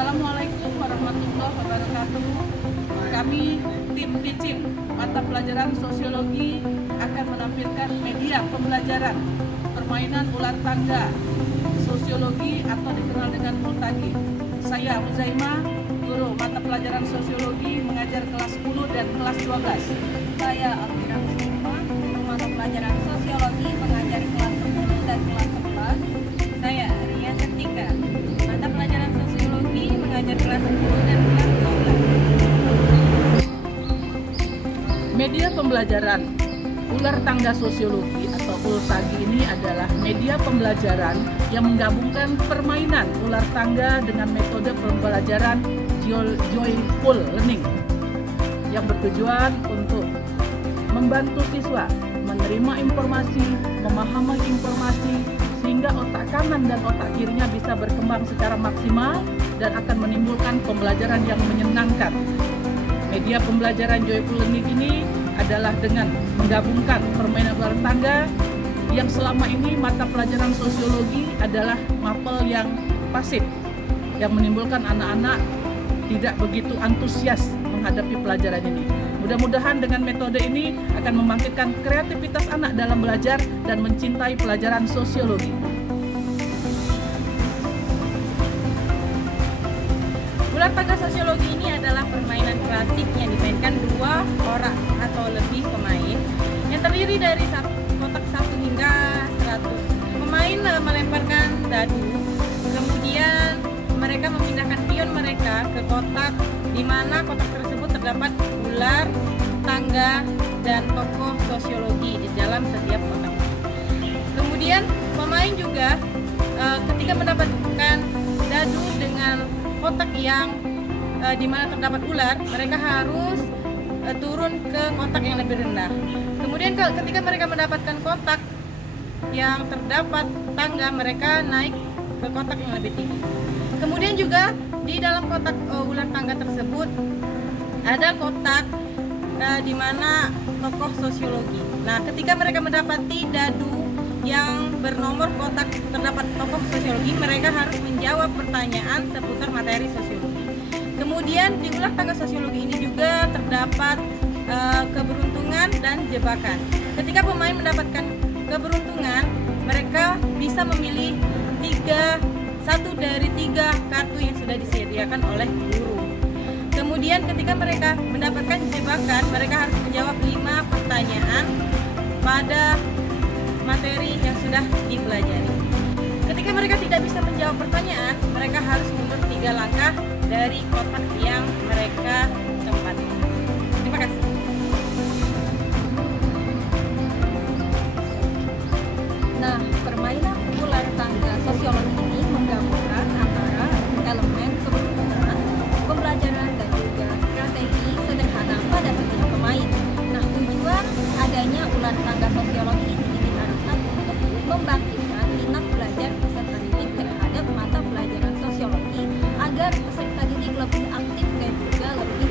Assalamualaikum warahmatullahi wabarakatuh. Kami tim Picim mata pelajaran sosiologi akan menampilkan media pembelajaran permainan ular tangga sosiologi atau dikenal dengan multagi. Saya Muzaimah, guru mata pelajaran sosiologi mengajar kelas 10 dan kelas 12. Saya Alvira Kusuma, guru mata pelajaran sosiologi mengajar kelas 10 dan kelas 11. Saya Ria Setika, mata pelajaran sosiologi mengajar kelas 10 dan kelas 12. Media pembelajaran ular tangga sosiologi atau ultagi ini adalah media pembelajaran yang menggabungkan permainan ular tangga dengan metode pembelajaran joyful learning yang bertujuan untuk membantu siswa menerima informasi, memahami informasi, sehingga otak kanan dan otak kirinya bisa berkembang secara maksimal dan akan menimbulkan pembelajaran yang menyenangkan. Media pembelajaran joyful learning ini adalah dengan menggabungkan permainan ular tangga yang selama ini mata pelajaran sosiologi adalah mapel yang pasif, yang menimbulkan anak-anak tidak begitu antusias menghadapi pelajaran ini. Mudah-mudahan dengan metode ini akan membangkitkan kreativitas anak dalam belajar dan mencintai pelajaran sosiologi. Ular tangga sosiologi ini adalah permainan klasik yang dimainkan dua orang atau lebih pemain yang terdiri dari kotak 1 hingga 100. Pemain melemparkan dadu, kemudian mereka memindahkan pion mereka ke kotak di mana kotak tersebut terdapat ular, tangga, dan tokoh sosiologi di dalam setiap kotak. Kemudian pemain juga ketika mendapatkan dadu dengan kotak yang di mana terdapat ular, mereka harus turun ke kotak yang lebih rendah. Kemudian ketika mereka mendapatkan kotak yang terdapat tangga, mereka naik ke kotak yang lebih tinggi. Kemudian juga di dalam kotak ular tangga tersebut ada kotak di mana tokoh sosiologi. Nah, ketika mereka mendapati dadu yang bernomor kotak terdapat tokoh sosiologi, mereka harus menjawab pertanyaan seputar materi sosiologi. Kemudian di ular tangga sosiologi ini juga terdapat keberuntungan dan jebakan. Ketika pemain mendapatkan keberuntungan, mereka bisa memilih satu dari 3 kartu yang sudah disediakan oleh guru. Kemudian ketika mereka mendapatkan jebakan, mereka harus menjawab 5 pertanyaan pada materi yang sudah dipelajari. Ketika mereka tidak bisa menjawab pertanyaan, mereka harus mundur 3 langkah dari kotak yang mereka tempati. Terima kasih. Nah, permainan ular tangga sosiologi ini menggabungkan antara elemen keberuntungan, pembelajaran, dan juga strategi sederhana pada setiap pemain. Nah, tujuan adanya ular tangga sosiologi ini diharapkan untuk membangkitkan minat belajar peserta didik terhadap mata pelajaran sosiologi agar peserta didik lebih aktif dan juga lebih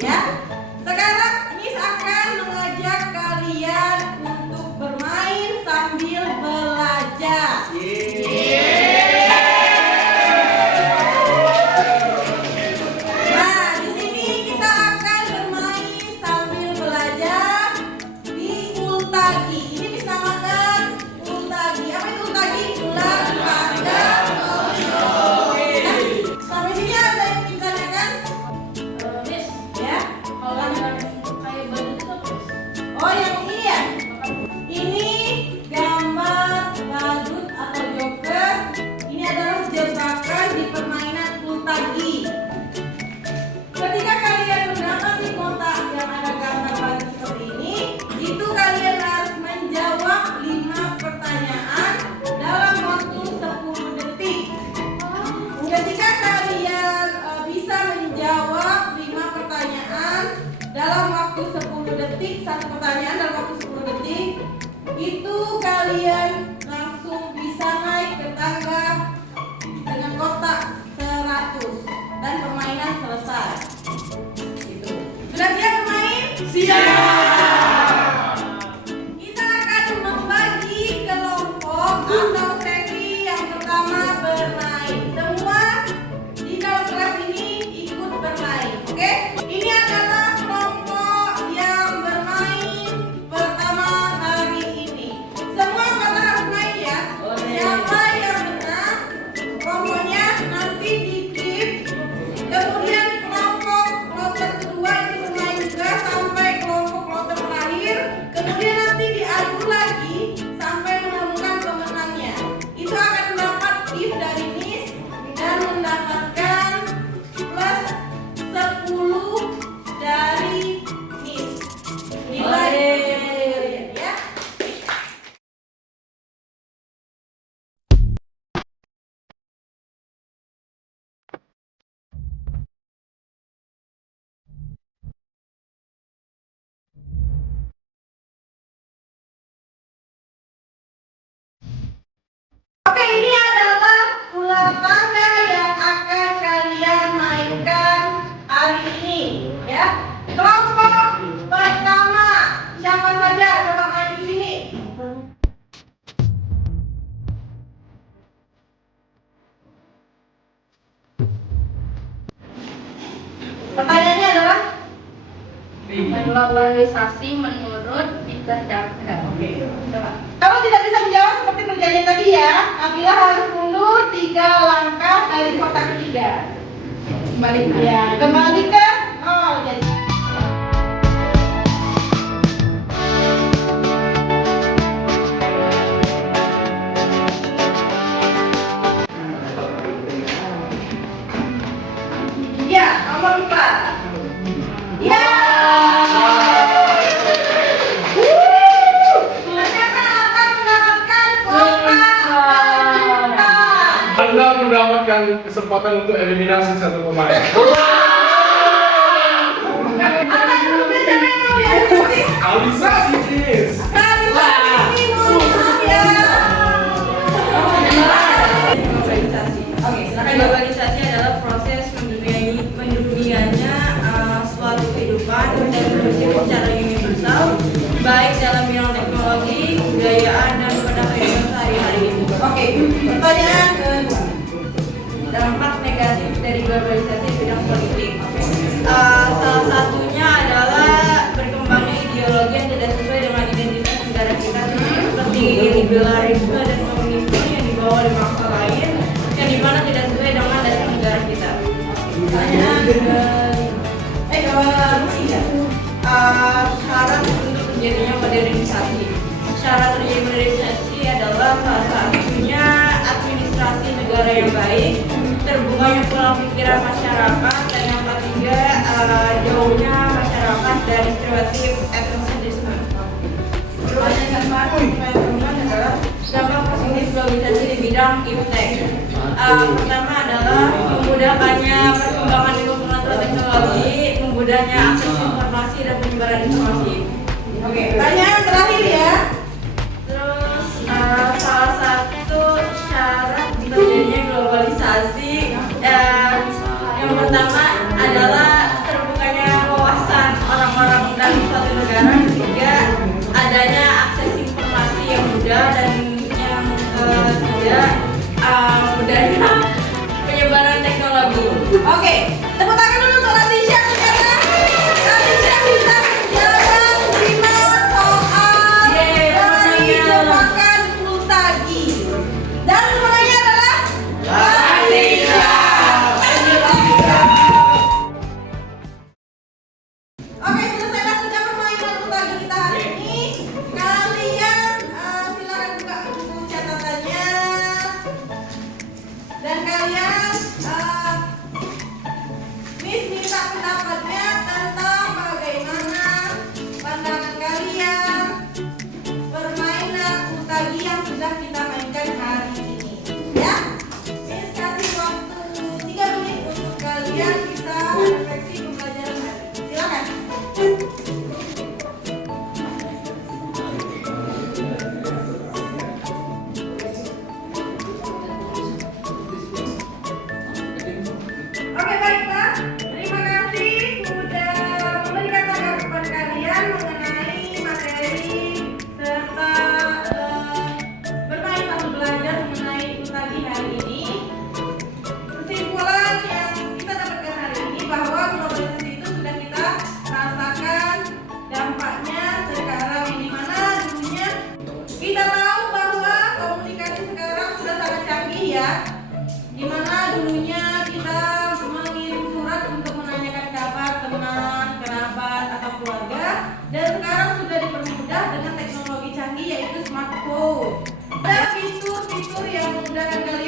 ya. Sekarang Miss akan mengajak kalian untuk bermain sambil belajar. Nah, di sini kita akan bermain sambil belajar di Ultagi. Ini bisa makan Ultagi. Apa itu Ultagi? Ular tangga sosiologi. Sampai sini ada yang ditanyakan? Miss, Ya. kalau yang kayak baju itu apa, Miss? Oh, yang ini ya? Ini gambar badut atau joker. Ini adalah jebakan di permainan Ultagi. Ketika kalian mendapati kotak yang ada gambar badut seperti ini, itu kalian harus menjawab 5 pertanyaan dalam waktu 10 detik. Ketika kalian bisa menjawab 5 pertanyaan dalam waktu 10 detik, satu pertanyaan dalam waktu 10 detik, itu kalian langsung bisa naik ke tangga dengan kotak 100 dan permainan selesai. Gitu. Sudah siap bermain? Siap. Kita akan membagi kelompok atau sesi yang pertama bermain. Semua di dalam kelas ini ikut bermain, oke? Ini adalah kelompok yang bermain pertama hari ini. Semua pada harus main ya. Siapa yang menang, kelompoknya nanti di-keep. Kemudian di kelompok kloter kedua itu bermain juga sampai kelompok kloter terakhir. Kemudian nanti diadu lagi sampai menemukan pemenangnya. Itu akan mendapat gift dari Miss dan mendapatkan plus 10 dari Miss. Nilai ya. Oke, ini adalah ular tangga yang akan kalian mainkan hari ini, ya. Kelompok pertama, siapa saja coba main di sini? Pertanyaannya adalah Globalisasi menurut Peter Drucker. Oke, coba. Kalau tidak bisa menjawab seperti perjanjian tadi ya, Nabila harus mundur 3 langkah dari kotak ketiga. Kembalikan. Ya, kembalikan. Oh, jadi. Ya, nomor 4. Ya. Ternyata akan mendapatkan kotak. Anda mendapatkan kesempatan untuk eliminasi satu pemain. Apa yang berbeda dengan yang tadi? Alisasi, Miss. Kali ini mohon maaf ya. Globalisasi. Oke, silakan. Globalisasi adalah proses mendunianya suatu kehidupan dan bersifat secara universal, baik dalam bidang teknologi, kebudayaan, dan pada kehidupan sehari-hari. Oke, pertanyaan kedua. Dampak negatif dari globalisasi di bidang politik. Salah satunya adalah berkembangnya ideologi yang tidak sesuai dengan identitas negara kita, seperti liberalisme dan komunisme yang dibawa oleh bangsa lain, yang dimana tidak sesuai dengan dasar negara kita. Pertanyaan ketiga. Syarat untuk terjadinya modernisasi. Syarat terjadi modernisasi adalah salah satunya administrasi negara yang baik, terbukanya pola pikiran masyarakat, dan yang ketiga jauhnya masyarakat dari stereotip etnosentrisme. Terus yang keempat adalah dampak positif globalisasi di bidang iptek. Pertama adalah memudahkannya perkembangan ilmu pengetahuan teknologi, memudahnya akses informasi dan penyebaran informasi. Oke, pertanyaan terakhir ya. Terus salah satu syarat terjadinya globalisasi yang pertama adalah terbukanya wawasan Oke, tepuk tangan dulu untuk Latisha karena Latisha bisa menjawab 5 soal dari jebakan Ultagi. Dan pemenangnya adalah Latisha. Oke, selesailah sudah permainan Ultagi kita hari ini. Kalian silakan buka buku catatannya. Dan kalian Miss minta pendapatnya tentang bagaimana pandangan kalian permainan Ultagi yang sudah kita mainkan hari ini. Ya, Miss kasih waktu 3 menit untuk kalian bisa refleksi pembelajaran hari ini. Silakan. Oke, baiklah. Terima kasih sudah memberikan tanggapan kalian mengenai materi serta bermain sambil belajar mengenai Ultagi hari ini. Kesimpulan yang kita dapatkan hari ini bahwa globalisasi itu sudah kita rasakan dampaknya sekarang, di mana dulunya kita tahu bahwa komunikasi sekarang sudah sangat canggih ya. Di mana dulunya kita mengirim surat untuk menanyakan kabar teman, kerabat, atau keluarga, dan sekarang sudah dipermudah dengan teknologi canggih yaitu smartphone. Ada fitur-fitur yang memudahkan kalian